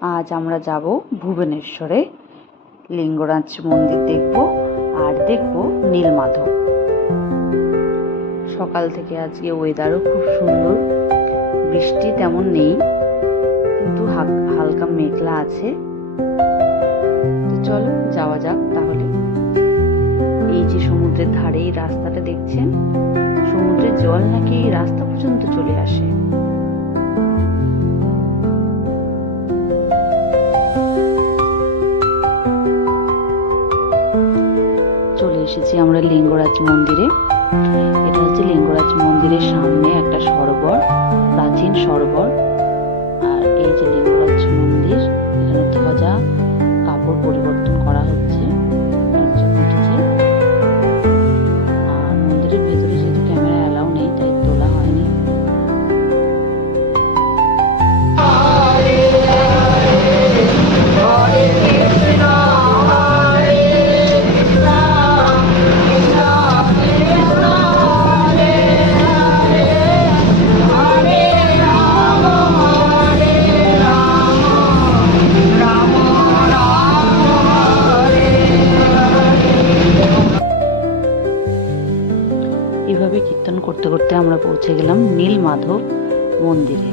আজ আমরা যাব ভুবনেশ্বরে। লিঙ্গরাজ মন্দির দেখব আর দেখব নীলমাধব। সকাল থেকে আজকে ওয়েদারও খুব সুন্দর। বৃষ্টি তেমন নেই, কিন্তু হালকা মেঘলা আছে। তো চলো যাওয়া যাক তাহলে। এই যে সমুদ্রের ধারে এই রাস্তাটা দেখছেন? সমুদ্রের জল নাকি রাস্তা পর্যন্ত চলে আসে। চলে এসেছি আমরা লিঙ্গরাজ মন্দিরে। এটা হচ্ছে লিঙ্গরাজ মন্দিরের সামনে একটা সরোবর প্রাচীন সরোবর। কীর্তন করতে করতে আমরা পৌঁছে গেলাম নীল মাধব মন্দিরে।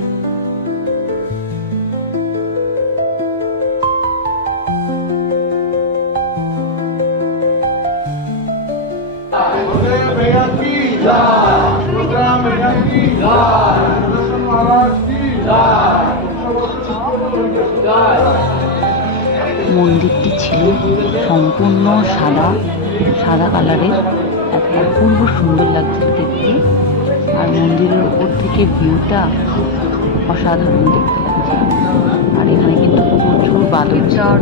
মন্দিরটি ছিল সম্পূর্ণ সাদা সাদা কালারের। এত অপূর্ব সুন্দর লাগছিল দেখতে। আর মন্দিরের ওপর থেকে ভিউটা অসাধারণ দেখতে লাগছে। আর এখানে কিন্তু প্রচুর বাদল ওনার